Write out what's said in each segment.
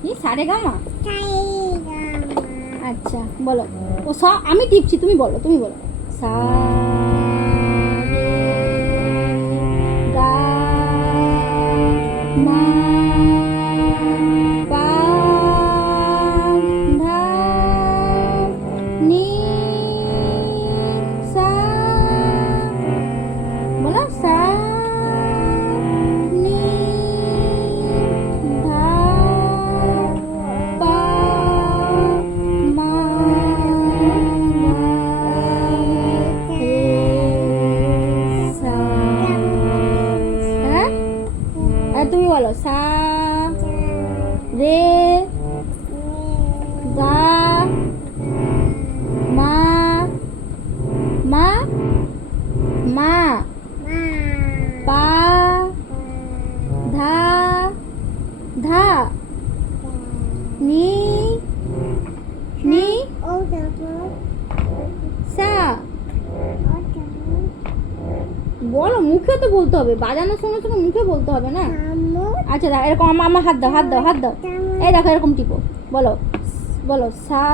কি সারে গামা? আচ্ছা বলো। ও সা আমি টিপছি, তুমি বলো, তুমি বলো। সা রে গা মা পা ধা নি সা, বলো সা নি ধা পা মা রে সা। হ্যাঁ, আর তুমি বলো সা রে গা মা মা মা পা ধা ধা নি নি সা। বলো, মুখে তো বলতে হবে, বাজানোর সঙ্গে সঙ্গে মুখে বলতে হবে না। আচ্ছা দাও, এরকম আমার হাত দাও, হাত দাও, হাত দাও। এই দেখো এরকম টিপো, বলো বলো সা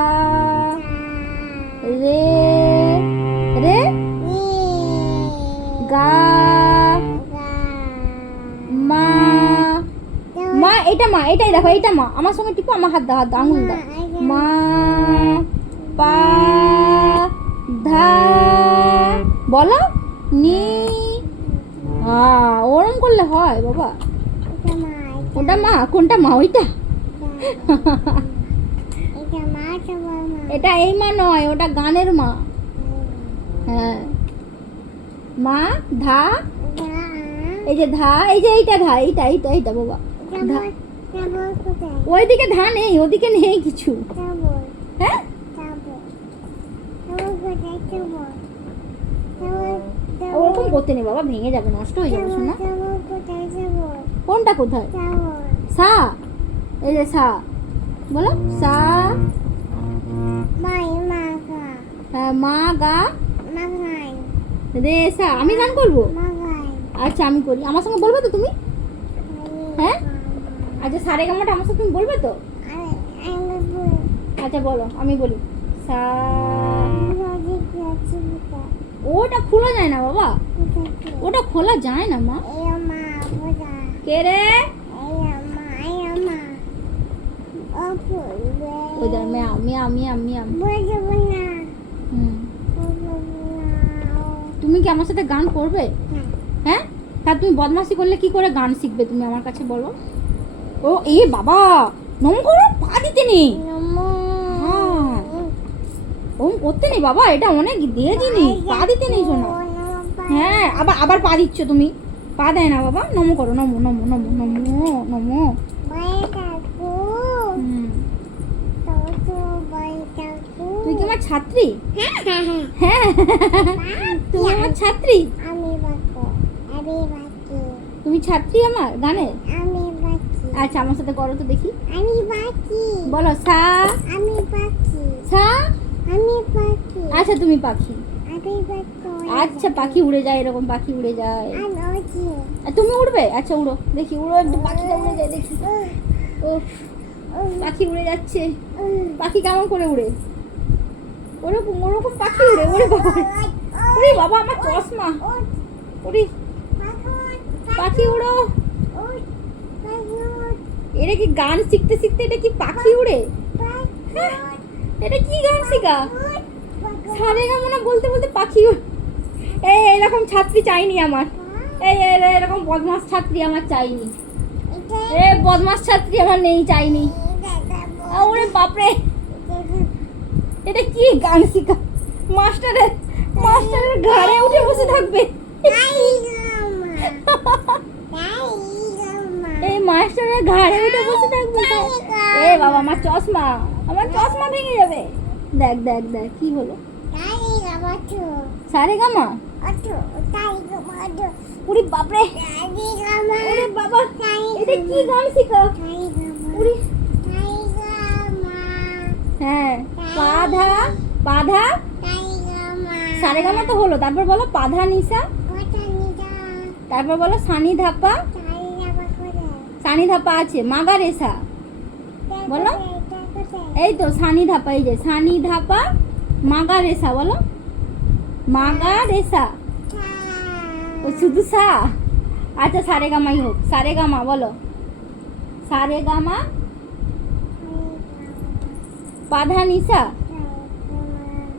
রে রে গা মা মা, এটা মা, এটাই দেখো, এইটা মা। আমার সঙ্গে টিপো, আমার হাত দাও, হাত দাও, আঙুল দাও। মা পা ধা, বলো নি। ওরম করলে হয় বাবা? ওটা মা, কোনটা মা? ওইটা? এটা এই মা নয়, ওটা গানের মা। হ্যাঁ, মা ধা, এই যে ধা, এই যে এইটা ধা, এইটা এইটা এইটা বাবা ধা। ওইদিকে ধা নেই, ওদিকে নেই কিছু। হ্যাঁ, ওরকম করতে নেই বাবা, ভেঙে যাবে, নষ্ট হয়ে যাবে শোনা। কোনটা কোথায়? সা, এই যে সা, বলো সা। হ্যাঁ, মা গা রে সা। আমি গান করবো? আচ্ছা আমি করি, আমার সঙ্গে বলবে তো তুমি? হ্যাঁ, আচ্ছা সারে গামাটা আমার সাথে তুমি বলবে তো? আচ্ছা বলো, আমি বলি সা। ওটা খোলা যায় না বাবা, ওটা খোলা যায় না মা। কে রে? ওই দেখ, মিয়া মিয়া মিয়া মিয়া। তুমি কি আমার সাথে গান করবে? হ্যাঁ, তা তুমি বদমাশি করলে কি করে গান শিখবে তুমি আমার কাছে বলো? ও এ বাবা, নম করো, পা দিতে নেই। ওম করতে নেই বাবা, এটা অনেক দিয়ে জিনিস, পা দিতে নেই শোনো। হ্যাঁ, আবার আবার পা দিচ্ছ তুমি, পা দেয় না বাবা। নমো করো, নমো নমো নমো নমো নমো। তুই কি আমার ছাত্রী? হ্যাঁ, তুমি আমার ছাত্রী? তুমি ছাত্রী আমার গানের? আচ্ছা আমার সাথে করো তো দেখি। বলো সা। সা। আচ্ছা তুমি পাখি। আচ্ছা পাখি উড়ে যায়, এরকম পাখি উড়ে যায়। তুমি উড়বে? আচ্ছা উড়ো দেখি, উড়ো একটু, পাখিটা উড়ে যায় দেখি। ও পাখি উড়ে যাচ্ছে, পাখি কেমন করে উড়ে? ওরকম ওরকম পাখি উড়ে। ওরে বাবা, ওরে বাবা আমার চশমা। ওরে পাখি উড়ো। এটা কি গান শিখতে শিখতে এটা কি পাখি উড়ে? এটা কি গান শিখা? সারে গামা বলতে বলতে পাখি। এই এরকম ছাত্রী চাইনি আমার, এই এরকম বদমাস ছাত্রী আমার চাইনি। এ বদমাস ছাত্রী আমার নেই, চাইনি। ওরে বাপরে, এটা কি গান শিখা? মাস্টারের ঘাড়ে উঠে বসে থাকবে। এই মাস্টারের ঘাড়ে উঠে বসে থাকবে। এ বাবা আমার চশমা, আমার চশমা ভেঙে যাবে। দেখ দেখ দেখ কি হলো? সারে গামা। ওরে বাপরে, ওরে বাবা, এটা কি গান শিখা? হ্যাঁ, পাধা পাধা সারে গামা তো হলো, তারপর বলো পাধা নিসা, তারপর বলো সানি ধাপা। সানি ধাপা আছে, মাগা রেসা। বলো। এই তো সানি ধাপা, এই যে সানি ধাপা মাগা রেসা, বলো মাগা রেসা। ও শুধু সা। আচ্ছা সারে গামাই হোক, সারে গামা বলো, সারে গামা পাধা নিসা,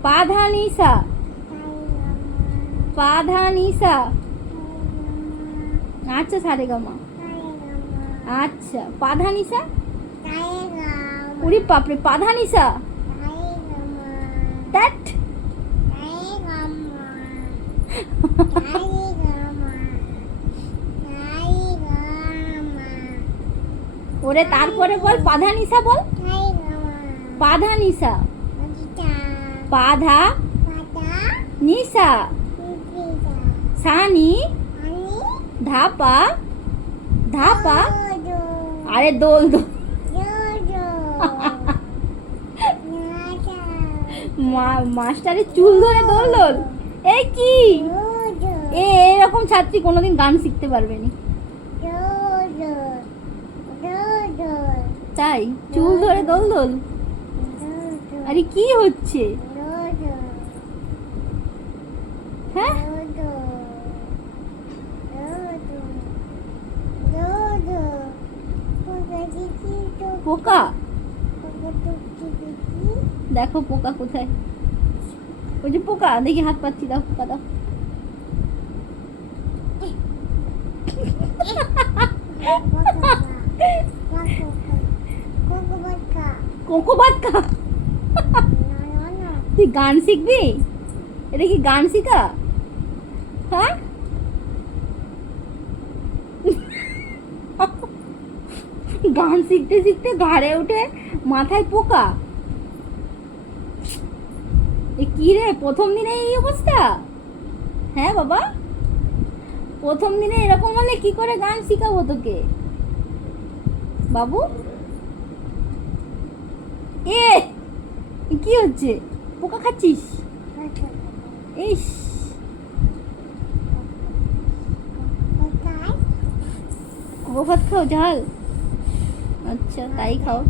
পাধা নিসা, পাধা নিসা। আচ্ছা সারে গামা, আচ্ছা পাধা নিসা। উরি বাপরে, পাধা নিসা দ্যাট। ওরে তারপরে বল পাধা নিসা, বল পাধা নিসা, পাধা নিসা, সানি ধাপা, ধাপা। আরে দোল দোল। মাস্টারের চুল ধরে দোল দোল। এই কি এরকম ছাত্রী কোনোদিন গান শিখতে পারবে না। তাই চুল ধরে দোল দোল। আরে কি হচ্ছে? হ্যাঁ পোকা, দেখো পোকা কোথায়? ওই যে পোকা, দেখি হাত পাচ্ছি, দাও পোকা দাও। কোকো বাটকা। তুই গান শিখবি? এটা কি গান শিখা? হ্যাঁ গান শিখতে শিখতে ঘাড়ে উঠে মাথায় পোকা। এ কি রে, প্রথম দিনে এই অবস্থা? হ্যাঁ বাবা, প্রথম দিনে এরকম হলে কি করে গান শিখাবো তোকে বাবু? এ কি হচ্ছে? পোকা খাচ্ছিস? ইস, কোকো ভাত খাও ঝাল? আচ্ছা তাই খাও।